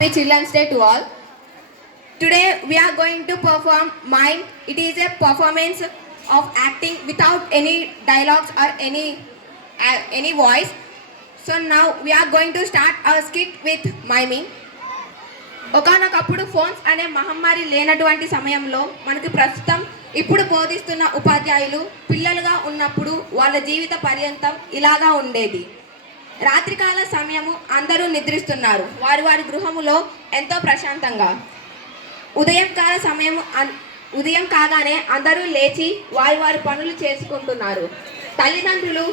Happy Children's Day to all. Today we are going to perform Mime. It is a performance of acting without any dialogues or any voice. So now we are going to start our skit with miming. ఒకానొకప్పుడు phones అనే మహమ్మారి లేనటువంటి సమయంలో మనకి ప్రస్తుతం ఇప్పుడు బోధిస్తున్న ఉపాధ్యాయులు పిల్లలుగా ఉన్నప్పుడు వాళ్ళ జీవిత పర్యంతం ఇలాగా ఉండేది. రాత్రికాల సమయము అందరూ నిద్రిస్తున్నారు. వారి వారి గృహములో ఎంతో ప్రశాంతంగా. ఉదయం కాగానే అందరూ లేచి వారి వారి పనులు చేసుకుంటున్నారు. తల్లిదండ్రులు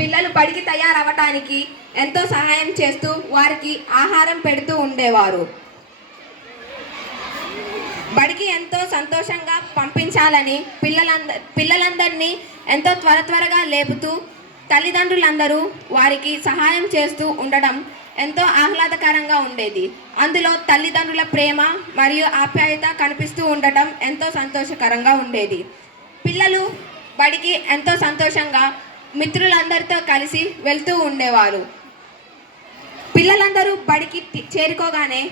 పిల్లలు బడికి తయారవటానికి ఎంతో సహాయం చేస్తూ వారికి ఆహారం పెడుతూ ఉండేవారు. బడికి ఎంతో సంతోషంగా పంపించాలని పిల్లలందరినీ ఎంతో త్వరగా లేపుతూ తల్లిదండ్రులందరూ వారికి సహాయం చేస్తూ ఉండడం ఎంతో ఆహ్లాదకరంగా ఉండేది. అందులో తల్లిదండ్రుల ప్రేమ మరియు ఆప్యాయత కనిపిస్తూ ఉండటం ఎంతో సంతోషకరంగా ఉండేది. పిల్లలు బడికి ఎంతో సంతోషంగా మిత్రులందరితో కలిసి వెళ్తూ ఉండేవారు. పిల్లలందరూ బడికి చేరుకోగానే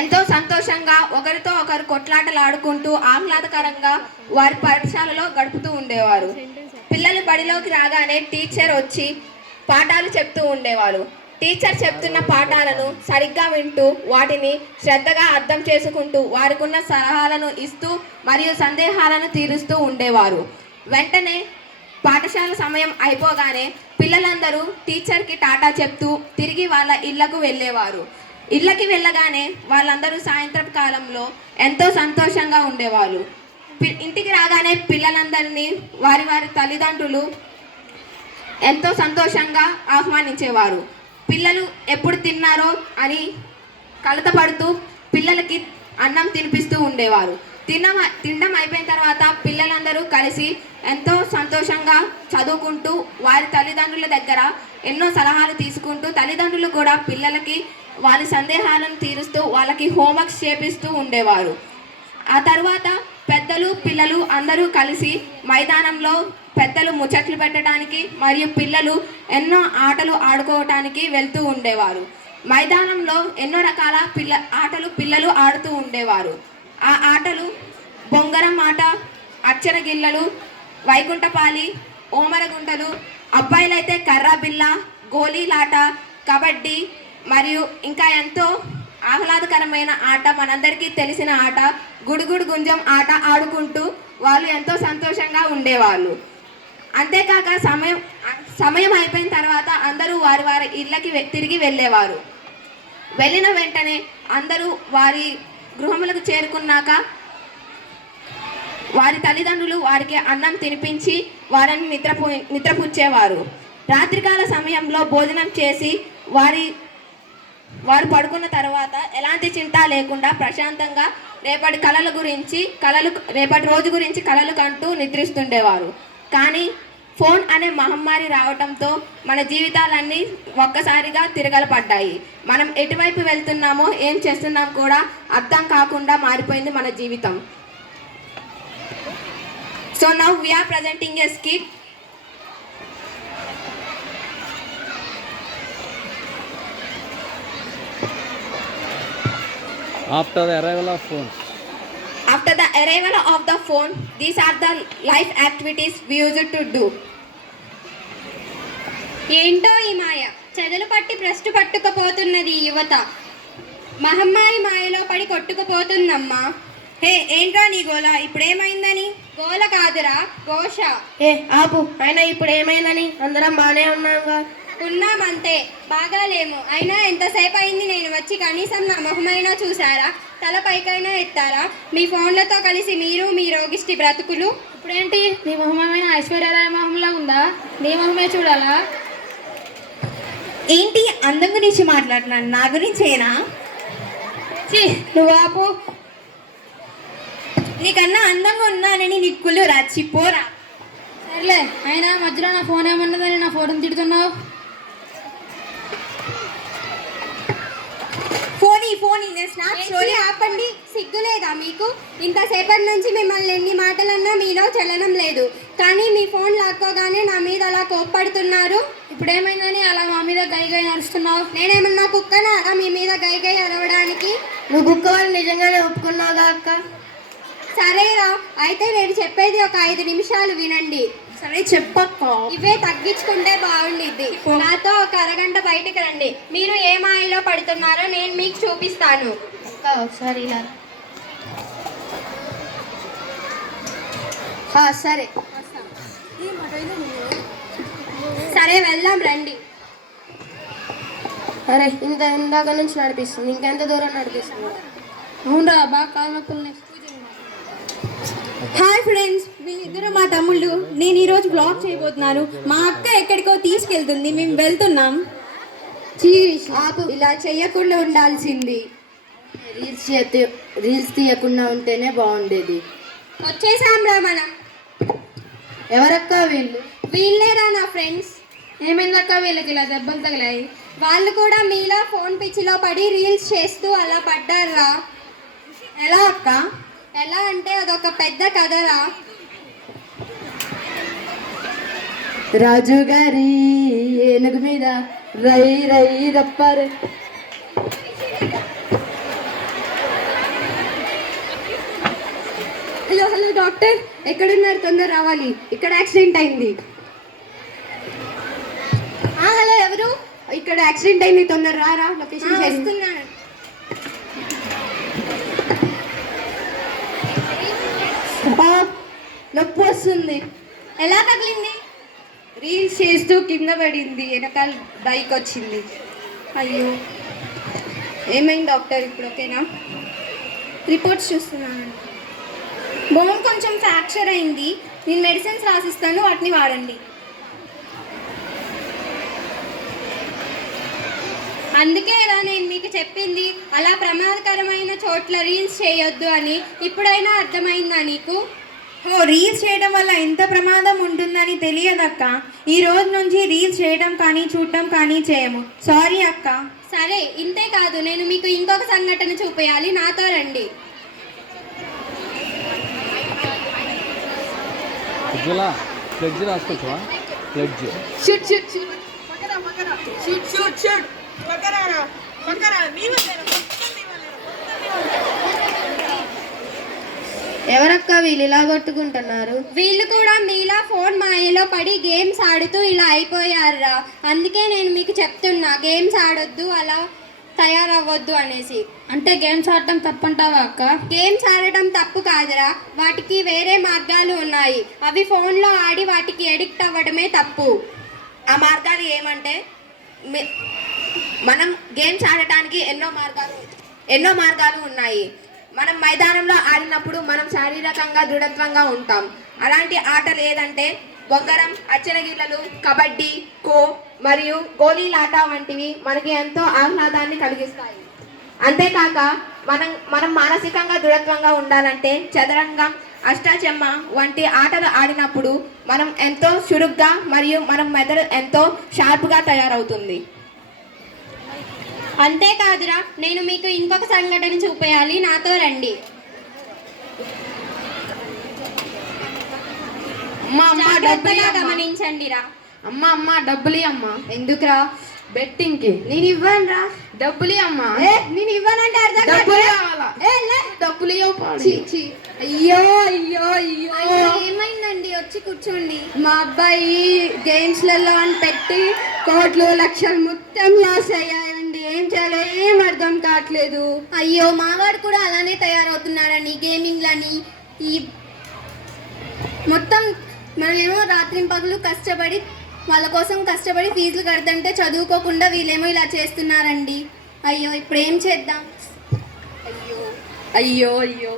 ఎంతో సంతోషంగా ఒకరితో ఒకరు కొట్లాటలు ఆడుకుంటూ ఆహ్లాదకరంగా వారి పాఠశాలలో గడుపుతూ ఉండేవారు. పిల్లలు బడిలోకి రాగానే టీచర్ వచ్చి పాఠాలు చెప్తూ ఉండేవారు. టీచర్ చెప్తున్న పాఠాలను సరిగ్గా వింటూ వాటిని శ్రద్ధగా అర్థం చేసుకుంటూ వారికున్న సలహాలను ఇస్తూ మరియు సందేహాలను తీరుస్తూ ఉండేవారు. వెంటనే పాఠశాల సమయం అయిపోగానే పిల్లలందరూ టీచర్కి టాటా చెప్తూ తిరిగి వాళ్ళ ఇళ్లకు వెళ్ళేవారు. ఇళ్ళకి వెళ్ళగానే వాళ్ళందరూ సాయంత్రపు కాలంలో ఎంతో సంతోషంగా ఉండేవాళ్ళు. ఇంటికి రాగానే పిల్లలందరినీ వారి వారి తల్లిదండ్రులు ఎంతో సంతోషంగా ఆహ్వానించేవారు. పిల్లలు ఎప్పుడు తిన్నారో అని కలతపడుతూ పిల్లలకి అన్నం తినిపిస్తూ ఉండేవారు. తినడం అయిపోయిన తర్వాత పిల్లలందరూ కలిసి ఎంతో సంతోషంగా చదువుకుంటూ వారి తల్లిదండ్రుల దగ్గర ఎన్నో సలహాలు తీసుకుంటూ తల్లిదండ్రులు కూడా పిల్లలకి వారి సందేహాలను తీరుస్తూ వాళ్ళకి హోంవర్క్స్ చేపిస్తూ ఉండేవారు. ఆ తర్వాత పెద్దలు పిల్లలు అందరూ కలిసి మైదానంలో పెద్దలు ముచ్చట్లు పెట్టడానికి మరియు పిల్లలు ఎన్నో ఆటలు ఆడుకోవటానికి వెళ్తూ ఉండేవారు. మైదానంలో ఎన్నో రకాల ఆటలు పిల్లలు ఆడుతూ ఉండేవారు. ఆ ఆటలు బొంగరం ఆట, అచ్చన గిల్లలు, వైకుంఠపాలి, ఓమరగుంటలు, అబ్బాయిలైతే కర్రా బిల్ల, గోళీలాట, కబడ్డీ మరియు ఇంకా ఎంతో ఆహ్లాదకరమైన ఆట మనందరికీ తెలిసిన ఆట గుడుగుడు గుంజం ఆట ఆడుకుంటూ వాళ్ళు ఎంతో సంతోషంగా ఉండేవాళ్ళు. అంతేకాక సమయం అయిపోయిన తర్వాత అందరూ వారి వారి ఇళ్ళకి తిరిగి వెళ్ళేవారు. వెళ్ళిన వెంటనే అందరూ వారి గృహములకు చేరుకున్నాక వారి తల్లిదండ్రులు వారికి అన్నం తినిపించి వారిని నిద్రపుచ్చేవారు. రాత్రికాల సమయంలో భోజనం చేసి వారు పడుకున్న తర్వాత ఎలాంటి చింత లేకుండా ప్రశాంతంగా రేపటి రోజు గురించి కలలు కంటూ నిద్రిస్తుండేవారు. కానీ ఫోన్ అనే మహమ్మారి రావడంతో మన జీవితాలన్నీ ఒక్కసారిగా తిరగలపడ్డాయి. మనం ఎటువైపు వెళ్తున్నామో ఏం చేస్తున్నాం కూడా అర్థం కాకుండా మారిపోయింది మన జీవితం. So now we are presenting a skit. After the arrival of phones. After the arrival of the phone, these are the life activities we used to do. ఏంటో ఈ మాయ చెదలు పట్టి భ్రష్టు పట్టుకుపోతున్నది యువత. మహమ్మారి మాయలో పడి కొట్టుకుపోతుందమ్మా. హే ఏంట్రా నీ గోల? ఇప్పుడేమైందని? గోల కాదురా, ఘోష. ఆపు. అయినా ఇప్పుడు ఏమైందని? అందరం బాగానే ఉన్నాంగా. ఉన్నామంతే, బాగాలేము. అయినా ఎంతసేపు అయింది నేను వచ్చి? కనీసం నా మొహమైనా చూసారా? తల పైకైనా ఎత్తారా? మీ ఫోన్లతో కలిసి మీరు మీ రోగిష్టి బ్రతుకులు. ఇప్పుడేంటి నీ మొహమైన ఐశ్వర్యరాయ మొహంలా ఉందా? నీ మొహమే చూడాలా? ఏంటి అందం గురించి మాట్లాడుతున్నాను? నా గురించేనా? నువ్వు ఆపు. నీకన్నా అందంగా ఉన్నానని నీ కుళ్ళు రాచిపోరా. సర్లే, అయినా మధ్యలో నా ఫోన్ ఏమన్నదని నా ఫోన్ తిడుతున్నావు? ఫోన్ ఆపండి, సిగ్గులేదా మీకు? ఇంతసేపటి నుంచి మిమ్మల్ని ఎన్ని మాటలన్నా మీలో చలనం లేదు. కానీ మీ ఫోన్ లాక్కోగానే నా మీద అలా కోప్పడుతున్నారు. ఇప్పుడేమైందని అలా మా మీద గై గై నడుస్తున్నావు? నేనేమన్నా కుక్కనా మీ మీద గై గై అరవడానికి? నువ్వు కుక్క వాళ్ళు నిజంగానే ఒప్పుకున్నావుగా అక్క? సరేరా, అయితే నేను చెప్పేది ఒక 5 నిమిషాలు వినండి. సరే చెప్పక్క. ఇవే తగ్గించుకుంటే బాగుండిద్ది. నాతో ఒక అరగంట బయటికి రండి. మీరు ఏ మాయలో పడుతున్నారో నేను మీకు చూపిస్తాను. అక్క ఒకసారి ఇలా సరే. సరే వెళ్దాం రండి. అరే ఇందాక నుంచి నడిపిస్తుంది, ఇంకెంత దూరం నడిపిస్తుంది? అవునరా, బాగా కాలు నొప్పులు. హాయ్ ఫ్రెండ్స్, వీళ్ళిద్దరు మా తమ్ముళ్ళు. నేను ఈరోజు బ్లాగ్ చేయబోతున్నాను. మా అక్క ఎక్కడికో తీసుకెళ్తుంది, మేము వెళ్తున్నాం. ఇలా చెయ్యకుండా ఉండాల్సింది. రీల్స్ తీయకుండా ఉంటేనే బాగుండేది. వచ్చేసాంరా మనం. ఎవరక్క వీళ్ళు? వీళ్ళేరా నా ఫ్రెండ్స్. ఏమైందక్క వీళ్ళకి ఇలా దెబ్బలు తగిలాయి? వాళ్ళు కూడా మీలా ఫోన్ పిచ్చిలో పడి రీల్స్ చేస్తూ అలా పడ్డారా. ఎలా అక్క? ఎలా అంటే అదొక పెద్ద కథరా. రాజు గారి ఏనుగు మీద రై రై రప్పారు. హలో హలో డాక్టర్, ఎక్కడున్నారు? తొందర రావాలి, ఇక్కడ యాక్సిడెంట్ అయింది. హలో, ఎవరు? ఇక్కడ యాక్సిడెంట్ అయింది, తొందర రారా, లొకేషన్ చేస్తున్నా. వస్తున్నాను. నొప్పి వస్తుంది. ఎలా తగిలింది? రీల్స్ చేస్తూ కింద పడింది, వెనకాల బైక్ వచ్చింది. అయ్యో, ఏమైంది డాక్టర్? ఇప్పుడు ఓకేనా? రిపోర్ట్స్ చూస్తున్నాను. బోన్ కొంచెం ఫ్రాక్చర్ అయింది. నేను మెడిసిన్స్ రాసిస్తాను, వాటిని వాడండి. అందుకే ఇలా నేను మీకు చెప్పింది, అలా ప్రమాదకరమైన చోట్ల రీల్స్ చేయొద్దు అని. ఇప్పుడైనా అర్థమైందా నీకు? రీల్స్ చేయడం వల్ల ఎంత ప్రమాదం ఉంటుందని తెలియదక్క. ఈ రోజు నుంచి రీల్స్ చేయడం కానీ చూడటం కానీ చేయము. సారీ అక్క. సరే, ఇంతే కాదు, నేను మీకు ఇంకొక సంఘటన చూపించాలి. నాతో రండి. ఉజ్వల ప్లెడ్జ్ రాసుకోవచ్చా? Pledge shoot shoot shoot shoot shoot shoot పక్కరారా పక్కరా మీ వల్లేరా ఎవరక్క వీళ్ళు ఇలా కొట్టుకుంటున్నారు? వీళ్ళు కూడా మీలా ఫోన్ మాయలో పడి గేమ్స్ ఆడుతూ ఇలా అయిపోయారురా. అందుకే నేను మీకు చెప్తున్నా, గేమ్స్ ఆడొద్దు, అలా తయారవ్వద్దు అనేసి. అంటే గేమ్స్ ఆడటం తప్పంటావా అక్క? గేమ్స్ ఆడటం తప్పు కాదురా, వాటికి వేరే మార్గాలు ఉన్నాయి. అవి ఫోన్లో ఆడి వాటికి ఎడిక్ట్ అవ్వడమే తప్పు. ఆ మార్గాలు ఏమంటే, మనం గేమ్స్ ఆడటానికి ఎన్నో మార్గాలు ఉన్నాయి. మనం మైదానంలో ఆడినప్పుడు మనం శారీరకంగా దృఢత్వంగా ఉంటాం. అలాంటి ఆటలు ఏదంటే బొంగరం, అచ్చనగిళ్ళలు, కబడ్డీ, ఖో మరియు గోళీలాట వంటివి మనకి ఎంతో ఆహ్లాదాన్ని కలిగిస్తాయి. అంతేకాక మనం మానసికంగా దృఢత్వంగా ఉండాలంటే చదరంగం, అష్టాచెమ్మ వంటి ఆటలు ఆడినప్పుడు మనం ఎంతో చురుగ్గా మరియు మనం మెదడు ఎంతో షార్ప్గా తయారవుతుంది. అంతేకాదురా, నేను మీకు ఇంకొక సంఘటన చూపించాలి. నాతో రండి. జాగ్రత్తగా గమనించండిరా. అమ్మ డబ్బులి అమ్మా. ఎందుకురా? బెట్టింగ్ కి. నేను ఇవ్వను రా. డబ్బులి అమ్మా. నేను ఇవ్వనంటే అర్థం డబ్బులు కావట్లే? కావాలా? లే. డబ్బులు ఛీ, ఛీ. అయ్యో అయ్యో అయ్యో, అయ్యో. ఏమైందండి? వచ్చి కూర్చోండి. మా అబ్బాయి గేమ్స్లలో అని పెట్టి కోట్లు లక్షలు మొత్తం లాస్ అయ్యాయండి. ఏం చేయాలో ఏం అర్థం కావట్లేదు. అయ్యో, మావాడు కూడా అలానే తయారవుతున్నాడని గేమింగ్లని. ఈ మొత్తం మనమేమో రాత్రి పగలు కష్టపడి వాళ్ళ కోసం కష్టపడి ఫీజులు కడతంటే చదువుకోకుండా వీళ్ళేమో ఇలా చేస్తున్నారండి. అయ్యో, ఇప్పుడు ఏం చేద్దాం? అయ్యో అయ్యో.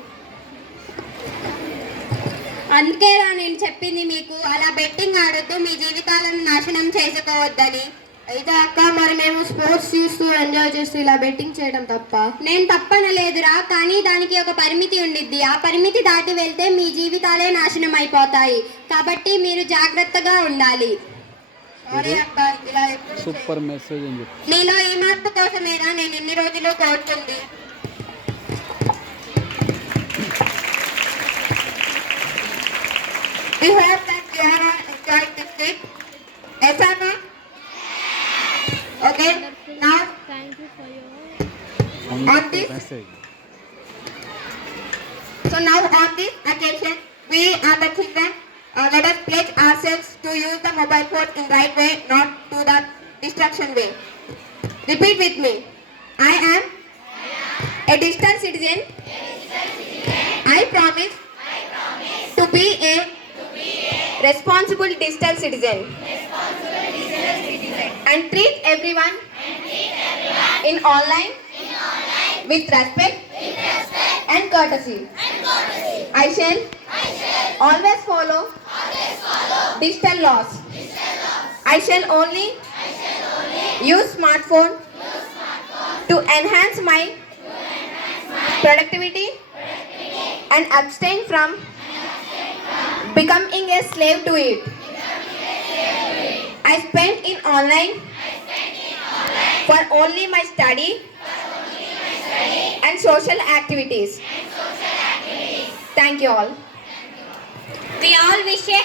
అందుకేరా నేను చెప్పింది మీకు, అలా బెట్టింగ్ ఆడొద్దు, మీ జీవితాలను నాశనం చేసుకోవద్దని. అయితే అక్క, మరి మేము స్పోర్ట్స్ చూస్తూ ఎంజాయ్ చేస్తూ ఇలా బెట్టింగ్ చేయడం తప్ప? నేను తప్పనలేదురా, కానీ దానికి ఒక పరిమితి ఉండిద్ది. ఆ పరిమితి దాటి వెళ్తే మీ జీవితాలే నాశనం అయిపోతాయి. కాబట్టి మీరు జాగ్రత్తగా ఉండాలి. సూపర్ మెసేజ్ అని చెప్పి నీలో ఈ మార్పు కోసమేరా నేను ఇన్ని రోజులు కోరుతుంది. We hope that you have enjoyed this trip. Esama, On this, message so now on this occasion, we are the children. Let us pledge ourselves to use the mobile phone in right way, not to the distraction way. Repeat with me. I am a digital citizen. I promise to be a responsible digital citizen and treat everyone in online with respect and courtesy. I shall always follow digital laws. I shall only use smartphone to enhance my productivity and abstain from becoming a slave to it. I spend in online for only my study and social activities. Thank you all. We all wish a